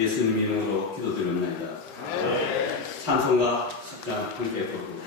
예수님 이름으로 기도드립니다. 찬송가 10장 함께 부르고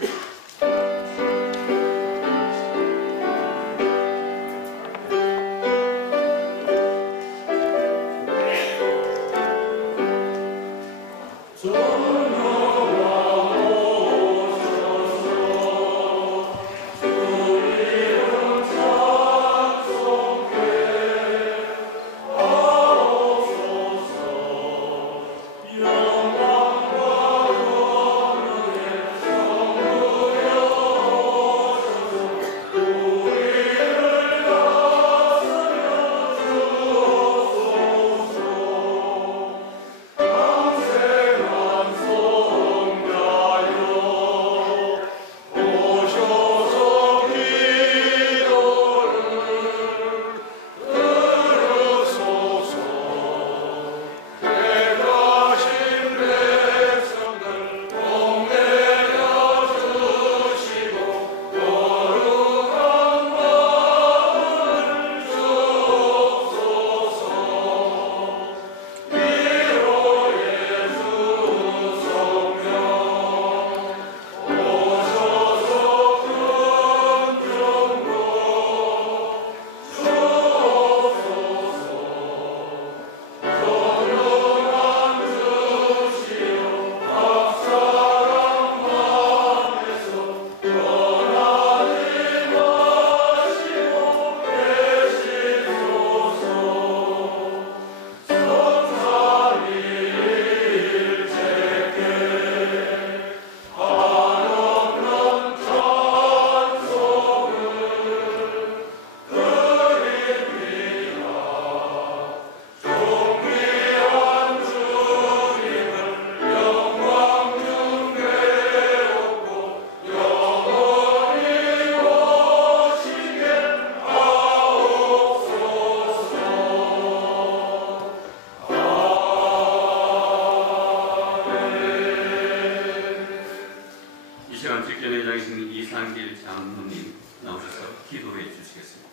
직전회장이신 이상길 장로님 나오셔서 기도해 주시겠습니다.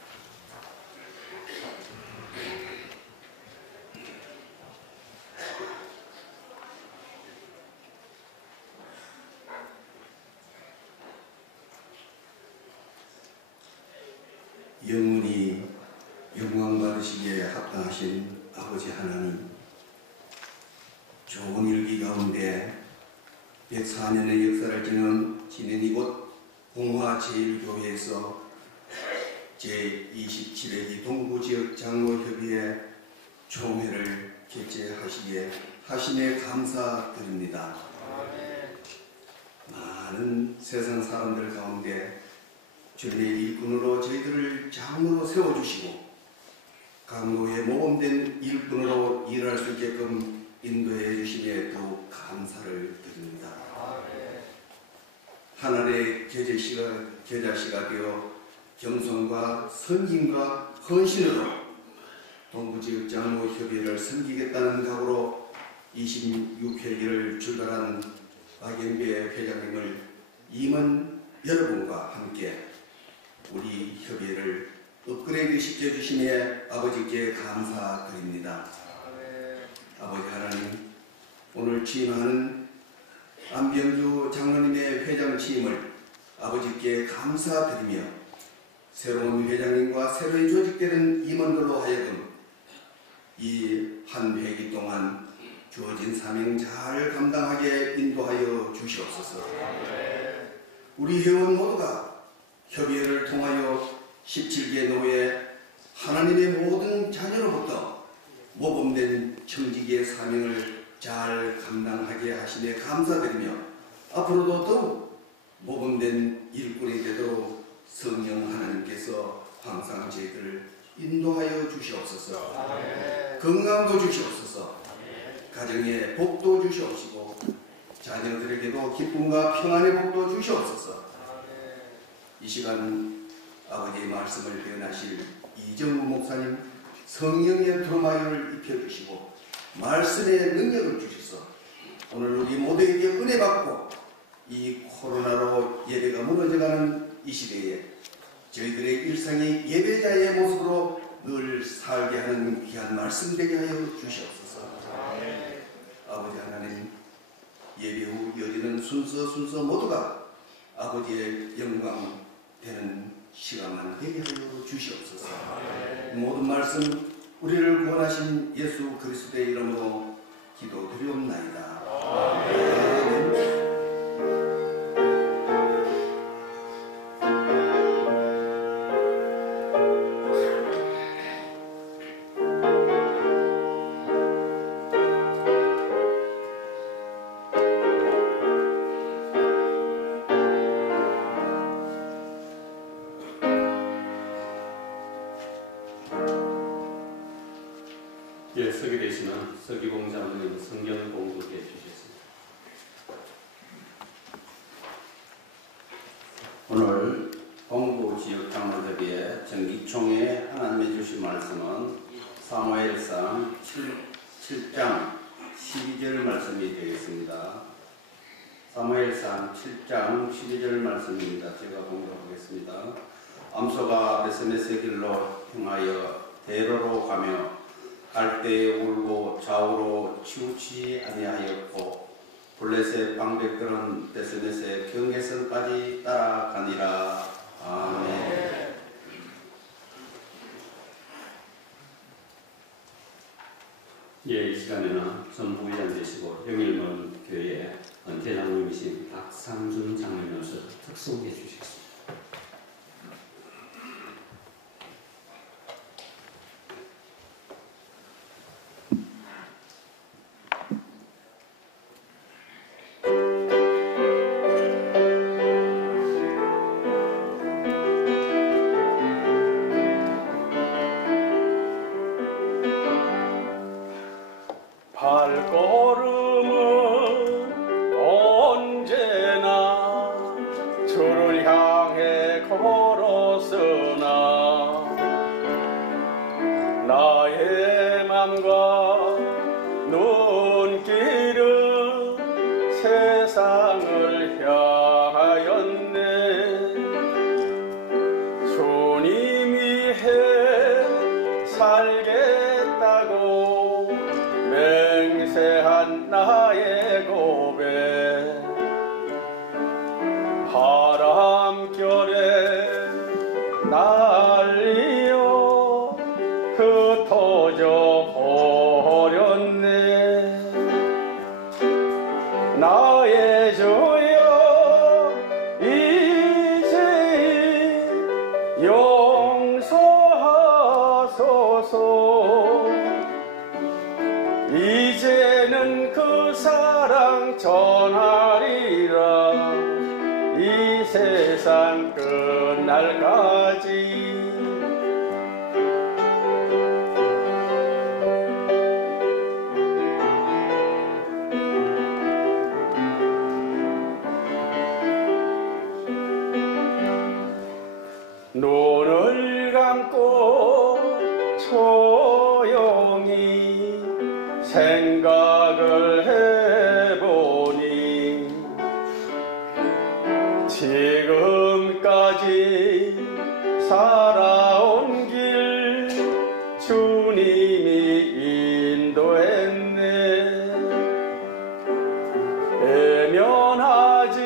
영원히 영광 받으시기에 합당하신 아버지 하나님, 좋은 일기 가운데 104년의 역사를 지닌 이곳 봉화제일교회에서 제27회기 동부지역 장로협의회 총회를 개최하시기에 하심에 감사드립니다. 많은 세상 사람들 가운데 주님의 일꾼으로 저희들을 장로로 세워주시고 강로에 모범된 일꾼으로 일할 수 있게끔 인도해 주심에 더욱 감사를 드립니다. 하늘의 계자씨가 되어 겸손과 선진과 헌신으로 동부지역 장로협의회를 섬기겠다는 각오로 26회기를 출발한 박영배 회장님을 임원 여러분과 함께 우리 협의회를 업그레이드 시켜주심에 아버지께 감사드립니다. 아버지 하나님, 오늘 취임하는 안병주 장로님의 회장 취임을 아버지께 감사드리며 새로운 회장님과 새로이 조직되는 임원들로 하여금 이 한 회기 동안 주어진 사명 잘 감당하게 인도하여 주시옵소서. 우리 회원 모두가 협의회를 통하여 17개 노예 하나님의 모든 자녀로부터 모범된 청지기의 사명을 잘 감당하게 하시네 감사드리며 앞으로도 더욱 모범된 일꾼이 되도록 성령 하나님께서 항상 저희들을 인도하여 주시옵소서. 건강도 주시옵소서. 가정에 복도 주시옵시고 자녀들에게도 기쁨과 평안의 복도 주시옵소서. 이 시간 아버지의 말씀을 변하실 이정우 목사님 성령의 두루마리를 입혀주시고 말씀의 능력을 주셔서 오늘 우리 모두에게 은혜 받고 이 코로나로 예배가 무너져가는 이 시대에 저희들의 일상이 예배자의 모습으로 늘 살게 하는 귀한 말씀 되게 하여 주시옵소서. 아버지 하나님, 예배 후 이어지는 순서 모두가 아버지의 영광 되는 시간만 되게 하여 주시옵소서. 모든 말씀 우리를 구원하신 예수 그리스도의 이름으로 기도드리옵나이다. 아멘. 예, 서기 되시는 서기공자님 성경 공부해 주셨습니다. 오늘 공부지역장로협의회 정기총회 하나님의 주신 말씀은 사무엘상 7장 12절 말씀이 되겠습니다. 사무엘상 7장 12절 말씀입니다. 제가 공부하겠습니다. 암소가 베스메스 길로 향하여 대로로 가며 갈 때에 울고 좌우로 치우치 아니하였고 블레셋 방백들은 베스메스의 경계선까지 따라가니라. 아멘. 예, 이 시간에는 전부의장 되시고 영일문 교회 대장님이신 박상준 장로님께서 특송해 주시겠습니다. 발걸음은 언제나 주를 향해 걸었으나 나의 맘과 눈길은 세상을 향하였네. 주님이 해 살겠다고 맹세한 나의 고백, 바람결에 날리어 흩어져 버렸네. 나의 주여 이제 용서하소서. 이제는 그 사랑 전하리라. 이 세상 끝날까지. 눈을 감고 조용히 생각을 해보니 지금까지 살아온 길 주님이 인도했네. 외면하지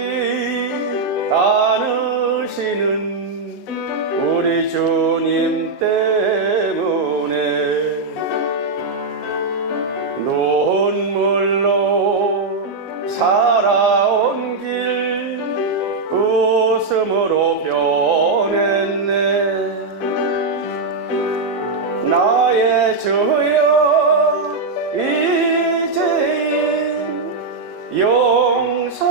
않으시는 우리 주님 때문에 눈물로 살아온 길 웃음으로 변했네. 나의 주여 이제 용서하소서.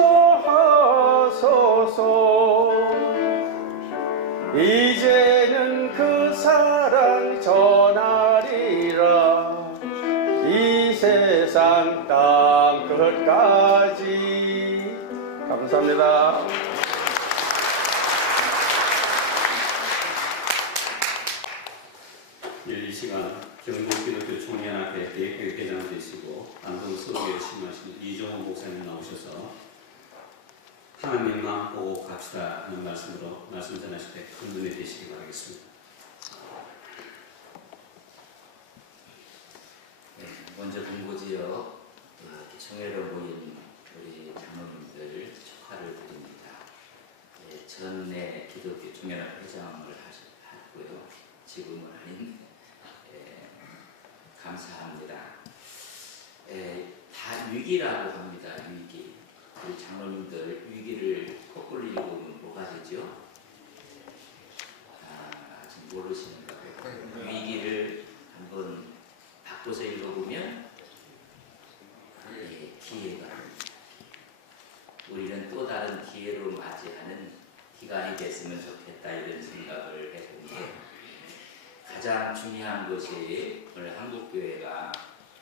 이제는 그 사랑 전하리라. 이 세상 땅 끝까지. 감사합니다. 예, 이 시간 경북기독교 총회연합회 대학교회 회장 되시고 안동 서구에 심하신 이종호 목사님 나오셔서 하나님만 보고 갑시다 하는 말씀으로 말씀 전하실 때 큰 은혜 되시기 바라겠습니다. 먼저 동부지역 총회로 모인 우리 장로님들 축하를 드립니다. 전에 기독교 총연합 회장을 하셨고요. 지금은 아닌 감사합니다. 다 위기라고 합니다. 위기. 우리 장로님들 위기를 거꾸로 읽으면 뭐가 되죠? 아직 모르시는가 봐요. 위기를 한번 바꿔서 읽어보면 기회가 됩니다. 우리는 또 다른 기회로 맞이하는 기간이 됐으면 좋겠다 이런 생각을 했는데 가장 중요한 것이 오늘 한국교회가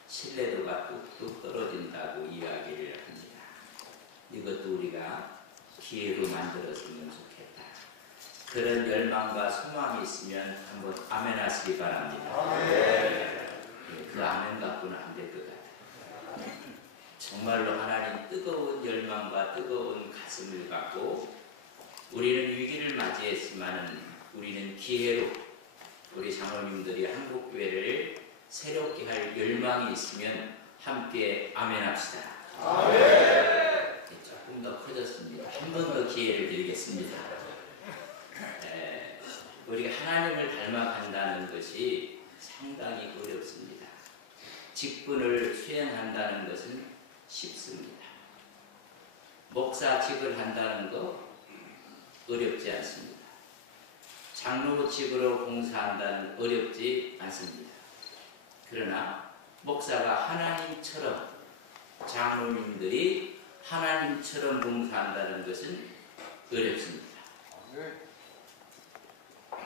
신뢰도가 뚝뚝 떨어진다고 이야기를 합니다. 이것도 우리가 기회로 만들었으면 좋겠다. 그런 열망과 소망이 있으면 한번 아멘 하시기 바랍니다. 그 아멘 갖고는 안 될 것 같아요. 정말로 하나님 뜨거운 열망과 뜨거운 가슴을 갖고 우리는 위기를 맞이했지만 우리는 기회로 우리 장로님들이 한국교회를 새롭게 할 열망이 있으면 함께 아멘 합시다. 아멘. 조금 더 커졌습니다. 한 번 더 기회를 드리겠습니다. 우리가 하나님을 닮아간다는 것이 상당히 어렵습니다. 직분을 수행한다는 것은 쉽습니다. 목사직을 한다는 거 어렵지 않습니다. 장로직으로 봉사한다는 어렵지 않습니다. 그러나 목사가 하나님처럼 장로님들이 하나님처럼 봉사한다는 것은 어렵습니다.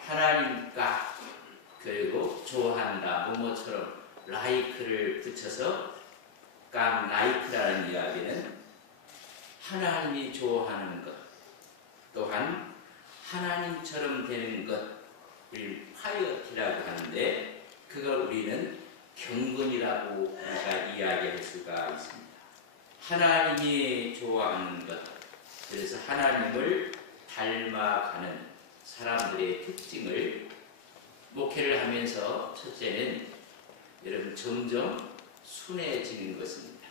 하나님과 그리고 좋아한다 뭐뭐처럼 라이크를 붙여서 라이크라는 이야기는 하나님이 좋아하는 것 또한 하나님처럼 되는 것을 파이어티라고 하는데 그걸 우리는 경건이라고 우리가 이야기할 수가 있습니다. 하나님이 좋아하는 것 그래서 하나님을 닮아가는 사람들의 특징을 목회를 하면서 첫째는 여러분 점점 순해지는 것입니다.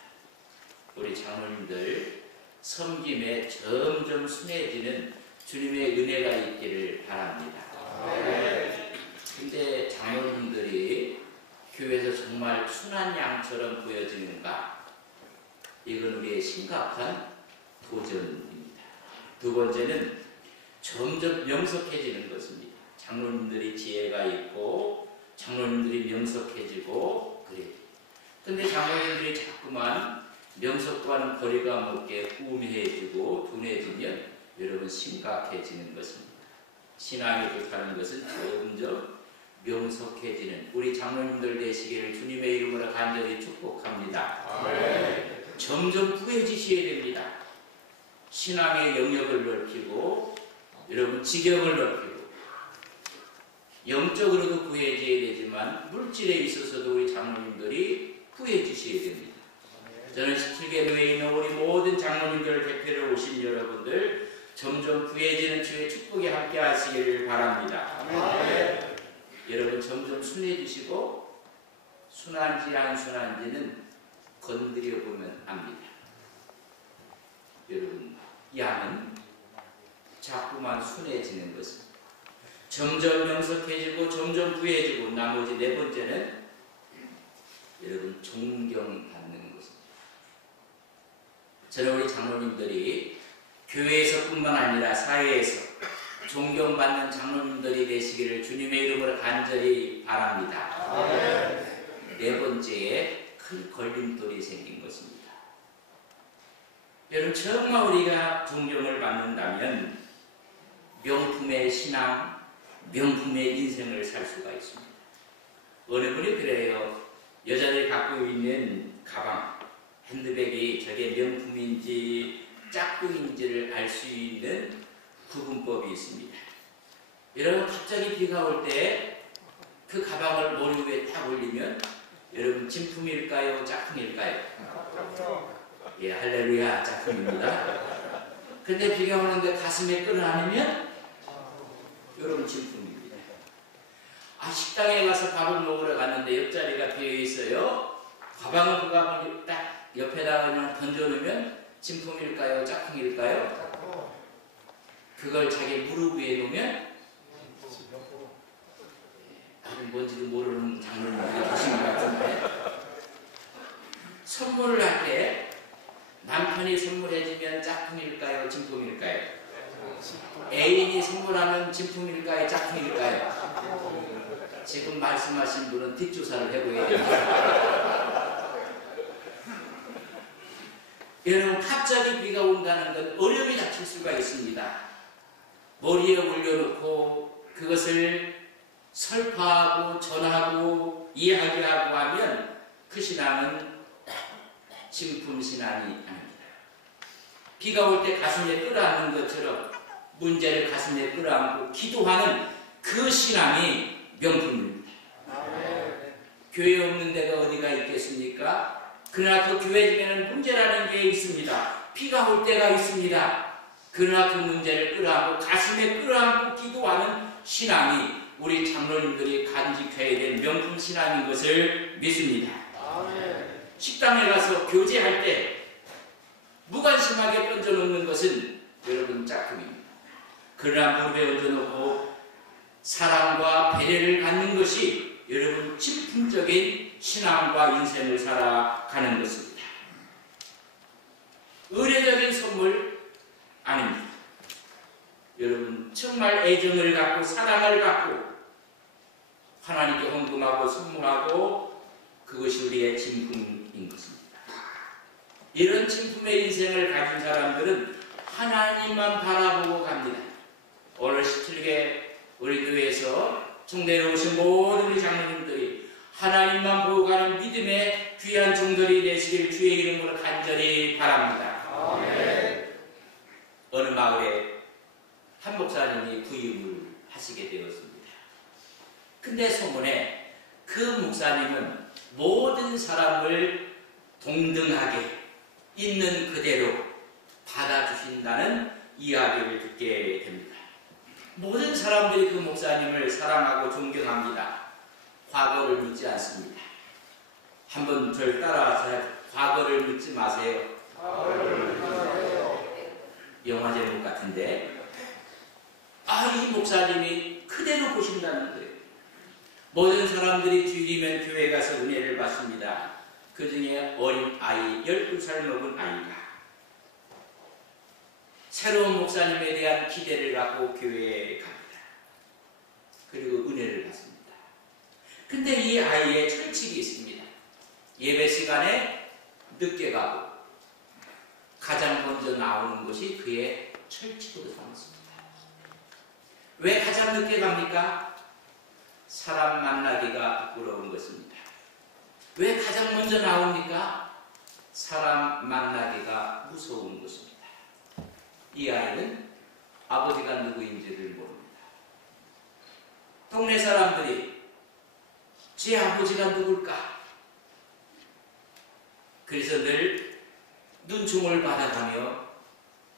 우리 장로님들 섬김에 점점 순해지는 주님의 은혜가 있기를 바랍니다. 근데 장로님들이 교회에서 정말 순한 양처럼 보여지는가? 이건 우리의 심각한 도전입니다. 두 번째는 점점 명석해지는 것입니다. 장로님들이 지혜가 있고 장로님들이 명석해지고 그래요. 근데 장로님들이 자꾸만 명석과는 거리가 멀게 우매해지고 둔해지면 여러분 심각해지는 것입니다. 신앙이 좋다는 것은 점점 명석해지는 우리 장로님들 되시기를 주님의 이름으로 간절히 축복합니다. 아멘. 점점 부해지셔야 됩니다. 신앙의 영역을 넓히고 여러분 지경을 넓히고 영적으로도 부해져야 되지만 물질에 있어서도 우리 장로님들이 부해지셔야 됩니다. 저는 17개 교회에 있는 우리 모든 장로님들 대표로 오신 여러분들 점점 부해지는 주의 축복에 함께 하시기를 바랍니다. 아멘. 여러분 점점 순해지시고 순한지 안 순한지는 건드려 보면 압니다. 여러분 양은 자꾸만 순해지는 것은 점점 명석해지고 점점 부해지고 나머지 네 번째는 여러분 존경받는 것입니다. 저는 우리 장로님들이 교회에서뿐만 아니라 사회에서 존경받는 장로님들이 되시기를 주님의 이름으로 간절히 바랍니다. 아멘. 네 번째에 큰 걸림돌이 생긴 것입니다. 여러분 정말 우리가 존경을 받는다면 명품의 신앙, 명품의 인생을 살 수가 있습니다. 어느 분이 그래요. 여자들이 갖고 있는 가방, 핸드백이 저게 명품인지 짝꿍인지를 알 수 있는 구분법이 있습니다. 여러분 갑자기 비가 올 때 그 가방을 머리 위에 탁 올리면 여러분 진품일까요? 짝퉁일까요? 예, 할렐루야 짝퉁입니다. 근데 비가 오는데 가슴에 끈을 안으면 여러분 진품입니다. 식당에 가서 밥을 먹으러 갔는데 옆자리가 비어 있어요. 가방을 그 가방을 딱 옆에다가 그냥 던져놓으면 진품일까요? 짝퉁일까요? 그걸 자기 무릎 위에 놓으면 뭔지도 모르는 장로님들이 계신 것 같은데, 선물을 할 때 남편이 선물해주면 짝퉁일까요? 진품일까요? 애인이 선물하면 진품일까요? 짝퉁일까요? 지금 말씀하신 분은 뒷조사를 해보여야 됩니다. 여러분, 갑자기 비가 온다는 건 어려움이 닥칠 수가 있습니다. 머리에 올려놓고 그것을 설파하고 전하고 이야기하고 하면 그 신앙은 진품 신앙이 아닙니다. 비가 올 때 가슴에 끌어안는 것처럼 문제를 가슴에 끌어안고 기도하는 그 신앙이 명품입니다. 교회 없는 데가 어디가 있겠습니까? 그러나 그 교회 중에는 문제라는 게 있습니다. 비가 올 때가 있습니다. 그러나 그 문제를 끌어안고 가슴에 끌어안고 기도하는 신앙이 우리 장로님들이 간직해야 될 명품 신앙인 것을 믿습니다. 식당에 가서 교제할 때 무관심하게 던져놓는 것은 여러분 짝퉁입니다. 그러나 무릎에 얹어놓고 사랑과 배려를 갖는 것이 여러분 진품적인 신앙과 인생을 살아가는 것입니다. 의례적인 선물 아닙니다. 여러분 정말 애정을 갖고 사랑을 갖고 하나님께 헌금하고 선물하고 그것이 우리의 진품인 것입니다. 이런 진품의 인생을 가진 사람들은 하나님만 바라보고 갑니다. 오늘 17개 우리 교회에서 총대로 오신 모든 우리 장로님들이 하나님만 보고 가는 믿음의 귀한 종들이 되시길 주의 이름으로 간절히 바랍니다. 아멘. 어느 마을에 한 목사님이 부임을 하시게 되었습니다. 근데 소문에 그 목사님은 모든 사람을 동등하게 있는 그대로 받아주신다는 이야기를 듣게 됩니다. 모든 사람들이 그 목사님을 사랑하고 존경합니다. 과거를 묻지 않습니다. 한번 저를 따라와서 과거를 묻지 마세요. 영화 제목 같은데, 이 목사님이 그대로 보신다는 거예요. 모든 사람들이 주일이면 교회 가서 은혜를 받습니다. 그 중에 어린 아이, 12살 먹은 아이가 새로운 목사님에 대한 기대를 갖고 교회에 갑니다. 그리고 은혜를 받습니다. 근데 이 아이의 철칙이 있습니다. 예배 시간에 늦게 가고 가장 먼저 나오는 것이 그의 철칙으로 삼았습니다. 왜 가장 늦게 갑니까? 사람 만나기가 부끄러운 것입니다. 왜 가장 먼저 나옵니까? 사람 만나기가 무서운 것입니다. 이 아이는 아버지가 누구인지를 모릅니다. 동네 사람들이 제 아버지가 누굴까? 그래서 늘 눈총을 받아가며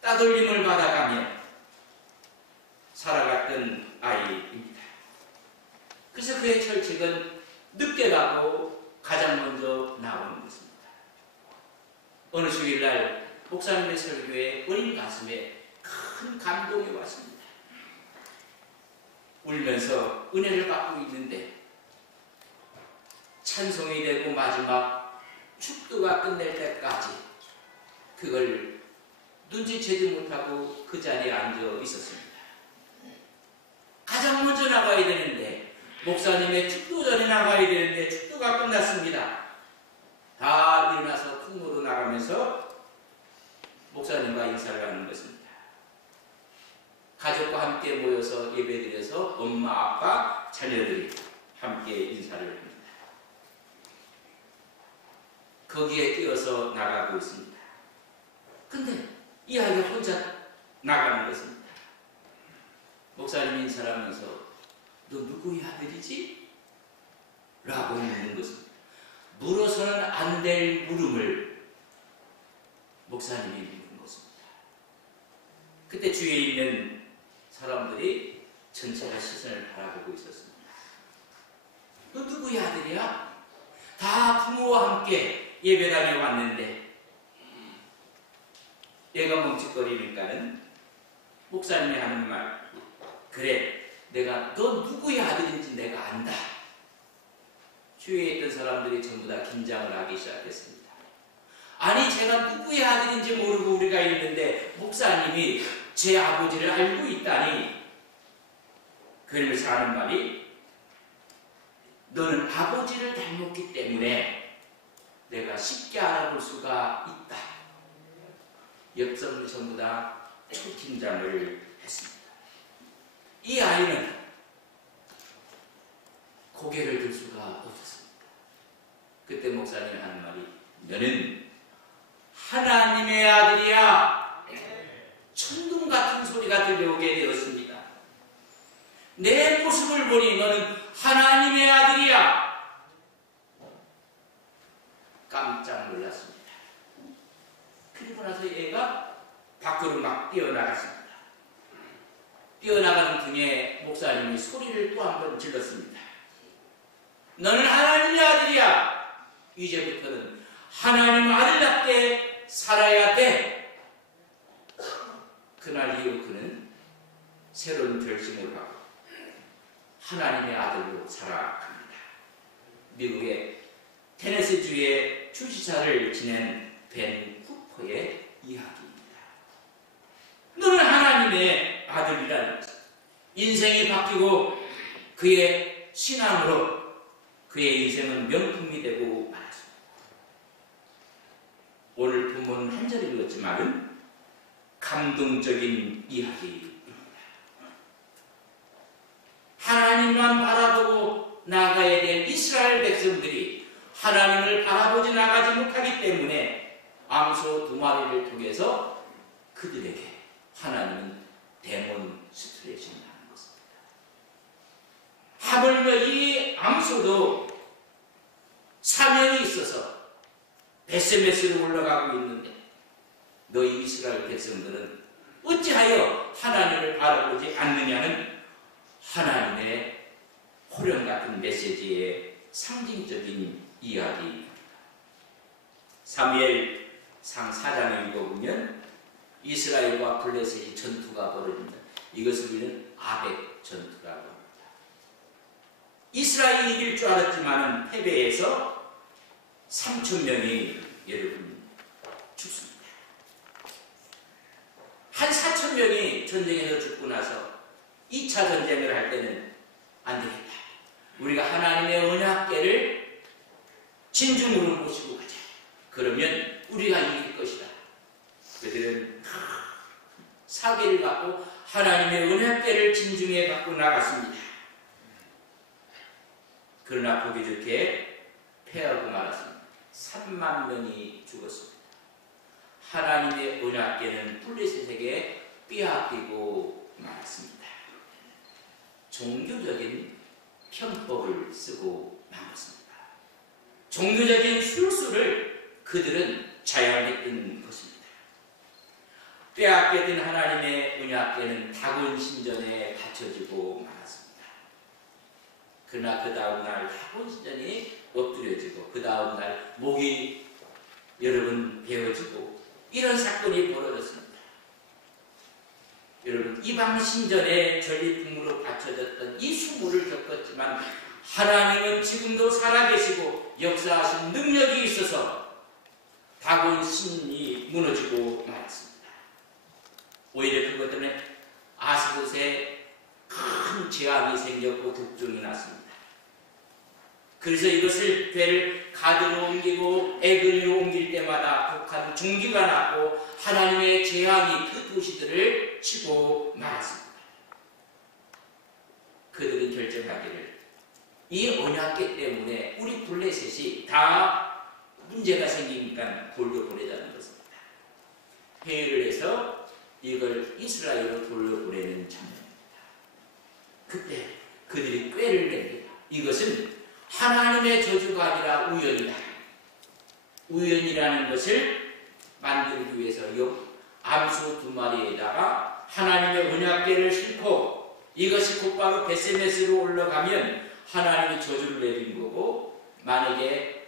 따돌림을 받아가며 살아갔던 아이입니다. 그래서 그의 철칙은 늦게 가고 가장 먼저 나오는 것입니다. 어느 주일날 목사님의 설교에 어린 가슴에 큰 감동이 왔습니다. 울면서 은혜를 받고 있는데 찬송이 되고 마지막 축도가 끝낼 때까지 그걸 눈치채지 못하고 그 자리에 앉아 있었습니다. 가장 먼저 나가야 되는데, 목사님의 축도 전에 나가야 되는데 축도가 끝났습니다. 다 일어나서 통로로 나가면서 목사님과 인사를 하는 것입니다. 가족과 함께 모여서 예배드려서 엄마, 아빠, 자녀들이 함께 인사를 합니다. 거기에 뛰어서 나가고 있습니다. 근데 이 아이가 혼자 나가는 것입니다. 목사님이 인사를 하면서 너 누구의 아들이지? 라고 묻는 것입니다. 물어서는 안 될 물음을 목사님이 묻는 것입니다. 그때 주위에 있는 사람들이 전체가 시선을 바라보고 있었습니다. 너 누구의 아들이야? 다 부모와 함께 예배당에 왔는데 얘가 멈칫거리니까는 목사님이 하는 말, 그래, 내가 너 누구의 아들인지 내가 안다. 주위에 있던 사람들이 전부 다 긴장을 하기 시작했습니다. 아니, 제가 누구의 아들인지 모르고 우리가 있는데 목사님이 제 아버지를 알고 있다니. 그러면서 하는 말이, 너는 아버지를 닮았기 때문에 내가 쉽게 알아볼 수가 있다. 옆선을 전부 다 초긴장을 했습니다. 이 아이는 고개를 들 수가 없었습니다. 그때 목사님이 하는 말이, 너는 하나님의 아들이야. 천둥 같은 소리가 들려오게 되었습니다. 내 모습을 보니 너는 하나님의 아들이야. 깜짝 놀랐습니다. 그리고 나서 얘가 밖으로 막 뛰어나갔습니다. 뛰어나가는 중에 목사님이 소리를 또 한 번 질렀습니다. 너는 하나님의 아들이야. 이제부터는 하나님 아들답게 살아야 돼. 그날 이후 그는 새로운 결심을 하고 하나님의 아들로 살아갑니다. 미국의 테네시주의 주지사를 지낸 벤 쿠퍼의 이야기입니다. 너는 하나님의 아들이라는 것. 인생이 바뀌고 그의 신앙으로 그의 인생은 명품이 되고 말았습니다. 오늘 본문 한 절 읽었지만 감동적인 이야기입니다. 하나님만 바라보고 나가야 될 이스라엘 백성들이 하나님을 바라보지 나가지 못하기 때문에 암소 2마리를 통해서 그들에게 하나님은 데몬스트레이션을 하는 것입니다. 하물며 이 암소도 사명이 있어서 베세메스로 올라가고 있는데 너희 이스라엘 백성들은 어찌하여 하나님을 바라보지 않느냐는 하나님의 호령 같은 메시지의 상징적인 이야기입니다. 사무엘상 4장을 읽어보면 이스라엘과 블레셋이 전투가 벌어집니다. 이것을 우리는 아벡 전투라고 합니다. 이스라엘이 이길 줄 알았지만 패배해서 3,000명이 여러분 죽습니다. 한 4,000명이 전쟁에서 죽고 나서 2차 전쟁을 할 때는 안 되겠다. 우리가 하나님의 언약궤를 진중으로 모시고 가자. 그러면 우리가 이길 것이다. 그들은 사계를 갖고 하나님의 언약궤를 진중에 갖고 나갔습니다. 그러나 보기 좋게 패하고 말았습니다. 3만 명이 죽었습니다. 하나님의 언약궤는 블레셋에게 빼앗기고 말았습니다. 종교적인 편법을 쓰고 말았습니다. 종교적인 술수를 그들은 자양했던 것입니다. 빼앗겨진 하나님의 언약궤는 다곤 신전에 바쳐지고 말았습니다. 그러나 그 다음날 다곤 신전이 엎드려지고 그 다음날 목이 여러분 베어지고 이런 사건이 벌어졌습니다. 여러분 이방 신전에 전리품으로 바쳐졌던 이 수고를 겪었지만 하나님은 지금도 살아계시고 역사하신 능력이 있어서 다곤 신이 무너지고 말았습니다. 오히려 그것 때문에 아스돗에 큰 재앙이 생겼고 독종이 났습니다. 그래서 이것을 배를 가드로 옮기고 에그리로 옮길 때마다 독한 중기가 났고 하나님의 재앙이 그 도시들을 치고 말았습니다. 그들은 결정하기를 이 언약궤 때문에 우리 블레셋이 다 문제가 생기니까 돌려보내자는 것입니다. 회의를 해서 이걸 이스라엘로 돌려보내는 장면입니다. 그때 그들이 꾀를 냅니다. 이것은 하나님의 저주가 아니라 우연이다. 우연이라는 것을 만들기 위해서 암소 2마리에다가 하나님의 언약궤를 싣고 이것이 곧바로 베세메스로 올라가면 하나님이 저주를 내린 거고 만약에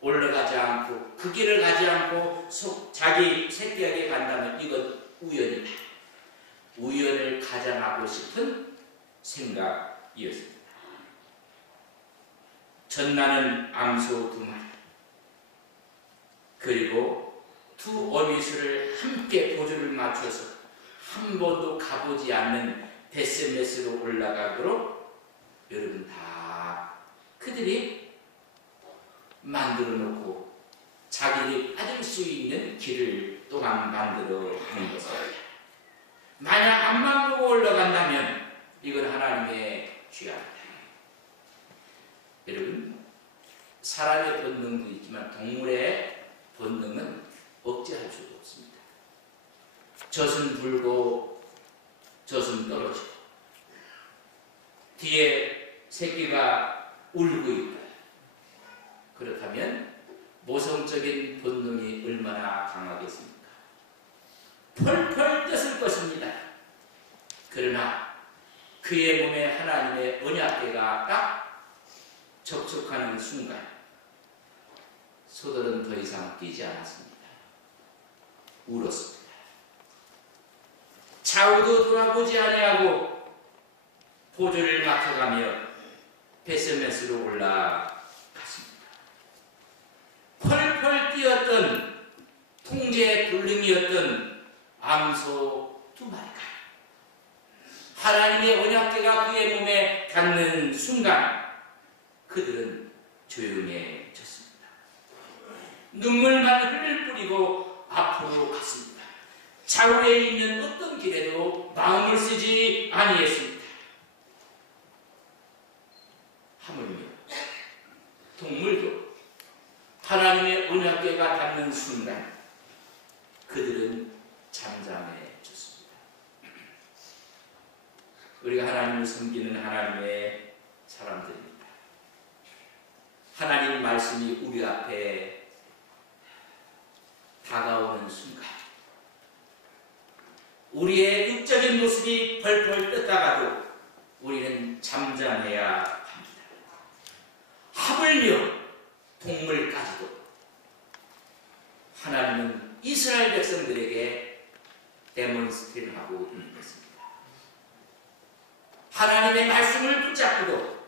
올라가지 않고 그 길을 가지 않고 자기 새끼에게 간다면 이건 우연이다. 우연을 가장하고 싶은 생각이었습니다. 전나는 암소 2마리 그리고 2 어미수를 함께 보조를 맞춰서 한 번도 가보지 않는 베스메스로 올라가도록 여러분 다 그들이 만들어 놓고 자기들이 빠질 수 있는 길을 또한 만들어 놓은 것입니다. 만약 앞만 보고 올라간다면 이건 하나님의 죄악이다. 여러분, 사람의 본능도 있지만 동물의 본능은 억제할 수가 없습니다. 젖은 불고 젖은 떨어지고 뒤에 새끼가 울고 있다. 그렇다면 모성적인 본능이 얼마나 강하겠습니까? 펄펄 뛰었을 것입니다. 그러나 그의 몸에 하나님의 언약궤가 딱 접촉하는 순간 소들은 더 이상 뛰지 않았습니다. 울었습니다. 좌우도 돌아보지 아니하고 보조를 맞춰가며 베스메스로 올라갔습니다. 펄펄 뛰었던 통제 불능이었던 암소 2마리가 하나님의 언약궤가 그의 몸에 닿는 순간 그들은 조용해졌습니다. 눈물만 흘릴 뿐이고 앞으로 갔습니다. 좌우에 있는 어떤 길에도 마음을 쓰지 아니했습니다. 하물며 동물도 하나님의 언약궤가 닿는 순간 그들은 잠잠해졌습니다. 우리가 하나님을 섬기는 하나님의 사람들입니다. 하나님 말씀이 우리 앞에 다가오는 순간 우리의 육적인 모습이 펄펄 떴다가도 우리는 잠잠해야 합니다. 하물며 동물까지도 하나님은 이스라엘 백성들에게 데몬스트레이트 하고 있는 것입니다. 하나님의 말씀을 붙잡고도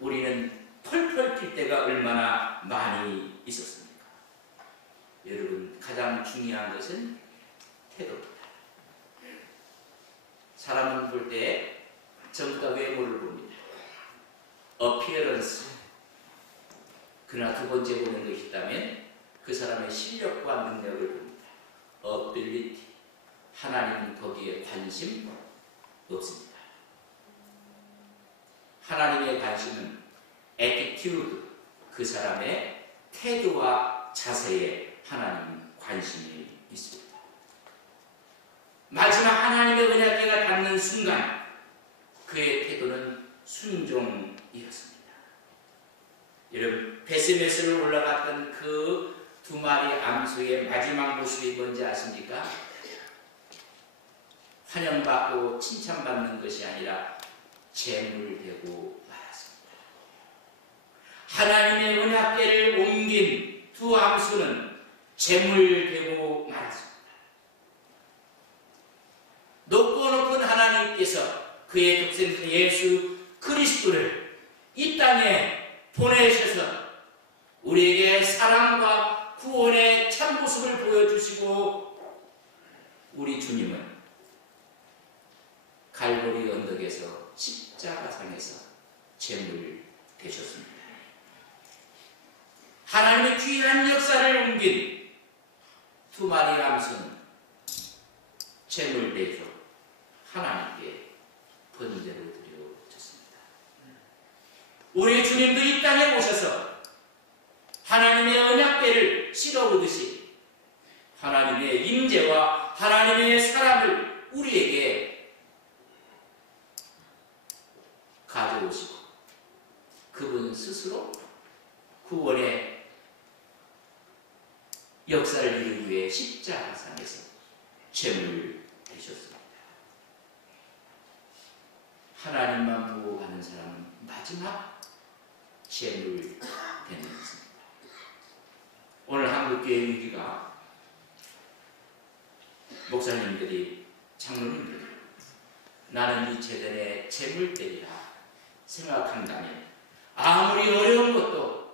우리는 펄펄 뛸 때가 얼마나 많이 있었습니까? 여러분, 가장 중요한 것은 태도입니다. 사람은 볼 때 전부다 외모를 봅니다. appearance. 그러나 두 번째 보는 것이 있다면 그 사람의 실력과 능력을 봅니다. ability. 하나님은 거기에 관심 없습니다. 하나님의 관심은 attitude. 그 사람의 태도와 자세에 하나님 관심이 있습니다. 마지막 하나님의 언약궤가 닿는 순간 그의 태도는 순종이었습니다. 여러분, 베스메스를 올라갔던 그 2마리 암소의 마지막 모습이 뭔지 아십니까? 환영받고 칭찬받는 것이 아니라 재물되고 말았습니다. 하나님의 언약궤를 옮긴 2 암소는 재물되고 말았습니다. 높고 높은 하나님께서 그의 독생자 예수 그리스도를 이 땅에 보내셔서 우리에게 사랑과 구원의 참모습을 보여주시고 우리 주님은 갈보리 언덕에서 십자가상에서 제물 되셨습니다. 하나님의 귀한 역사를 옮긴 2마리 암소는 제물 대조 하나님께 번제로 드려졌습니다. 우리 주님도 이 땅에 오셔서 하나님의 언약궤를 실어오듯이 하나님의 임재와 하나님의 사랑을 우리에게 가져오시고 그분 스스로 구원의 역사를 이루기 위해 십자가상에서 제물 되셨습니다. 하나님만 보고 가는 사람은 마지막 제물 되는 것입니다. 오늘 한국교회 위기가 목사님들이, 장로님들이 나는 이 재단의 재물들이라 생각한다면 아무리 어려운 것도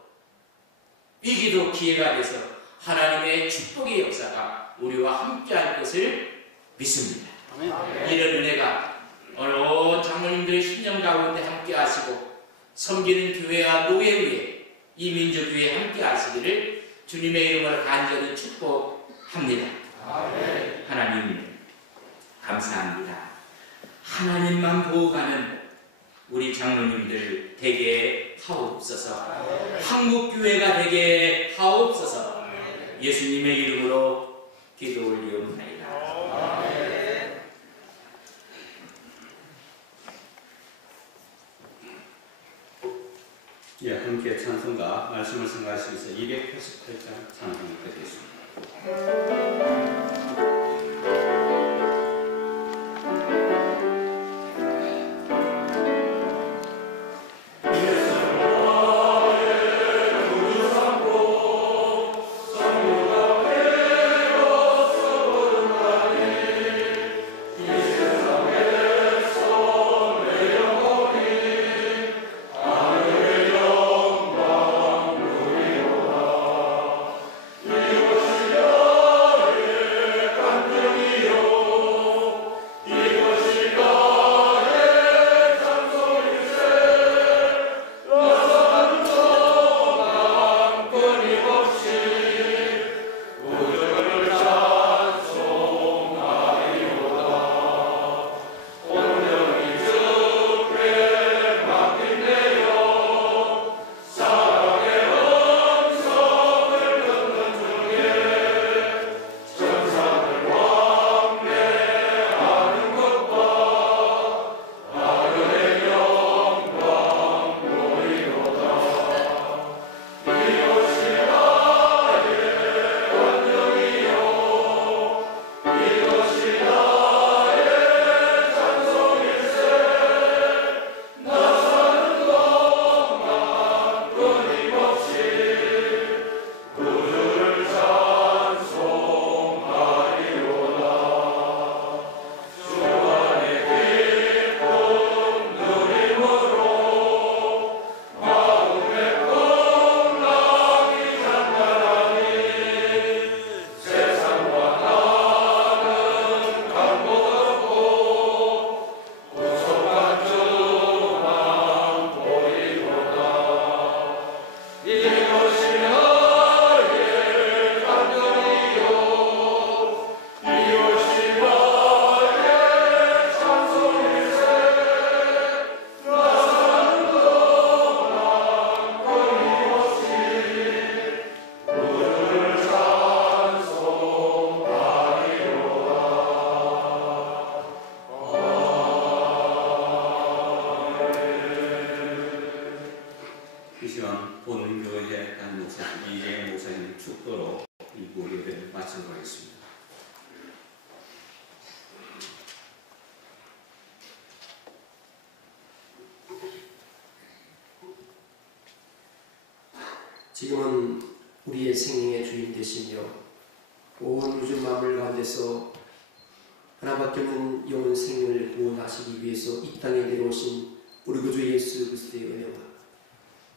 위기도 기회가 돼서 하나님의 축복의 역사가 우리와 함께할 것을 믿습니다. 이런 은혜가 오늘 온 장로님들의 신령 가운데 함께 하시고 섬기는 교회와 노예 위에 이 민족교회에 함께 하시기를 주님의 이름으로 간절히 축복합니다. 하나님 감사합니다. 하나님만 보고 가는 우리 장로님들 되게 하옵소서. 한국교회가 되게 하옵소서. 예수님의 이름으로 기도 올리옵나이다. 예, 함께 찬송가 말씀을 생각하시면서 288장 찬송을 드리겠습니다. 이 시간 본교회 단목사 이재영 목사님 축도로 일부 예배를 마치도록 하겠습니다. 지금은 우리의 생명의 주인 되시며 온 우주 만물 가운데서 하나밖에 없는 영원 생명을 구원하시기 위해서 이 땅에 내려오신 우리 구주 예수 그리스도의 은혜와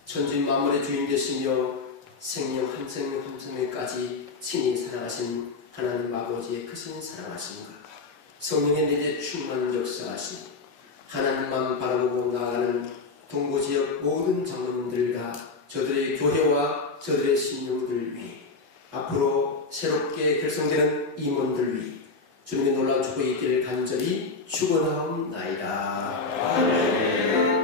천지 만물의 주인 되시며 생명 한 생명 한 생명까지 친히 사랑하신 하나님 아버지의 크신 사랑하심과 성령의 내재 충만한 역사하심, 하나님만 바라보고 나아가는 동부지역 모든 장로님들과 저들의 교회와 저들의 신령들 위해 앞으로 새롭게 결성되는 임원들 위해 주님의 놀라운 축복이 있기를 간절히 축원하옵나이다. 아멘.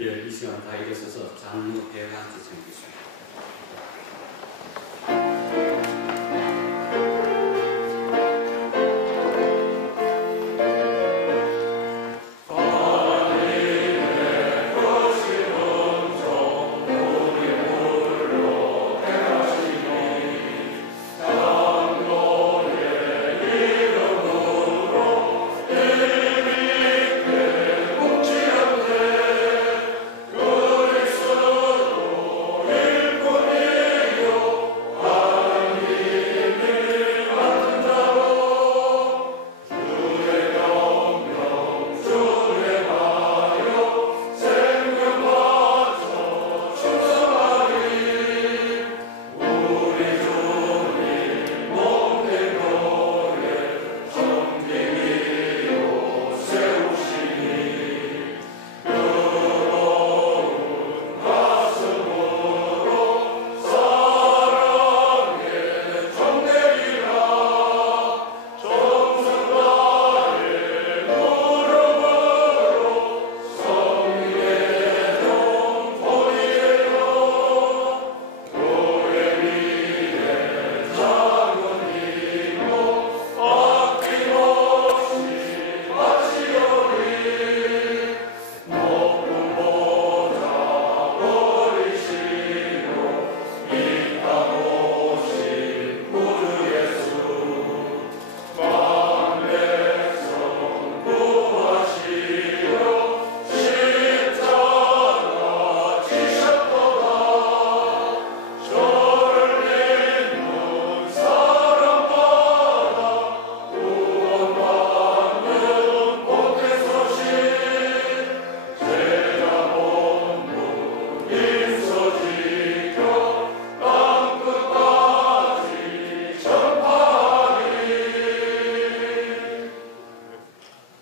예, 이 시간 다 일어서서 장로 대회한테